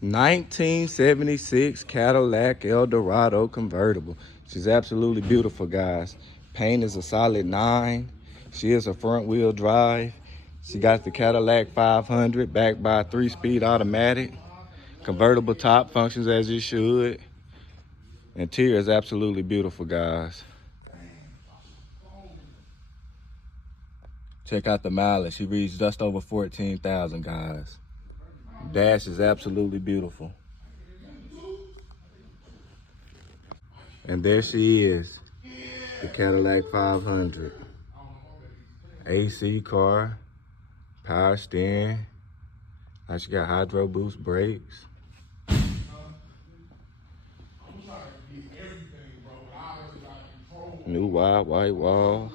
1976 Cadillac Eldorado convertible. She's absolutely beautiful, guys. Paint is a solid 9. She is a front wheel drive. She got the Cadillac 500 backed by a 3-speed automatic. Convertible top, functions as it should. Interior is absolutely beautiful, guys. Check out the mileage. She reads just over 14,000, guys. Dash is absolutely beautiful. And there she is, the Cadillac 500. AC car, power steering. She got hydro boost brakes. New wide white walls.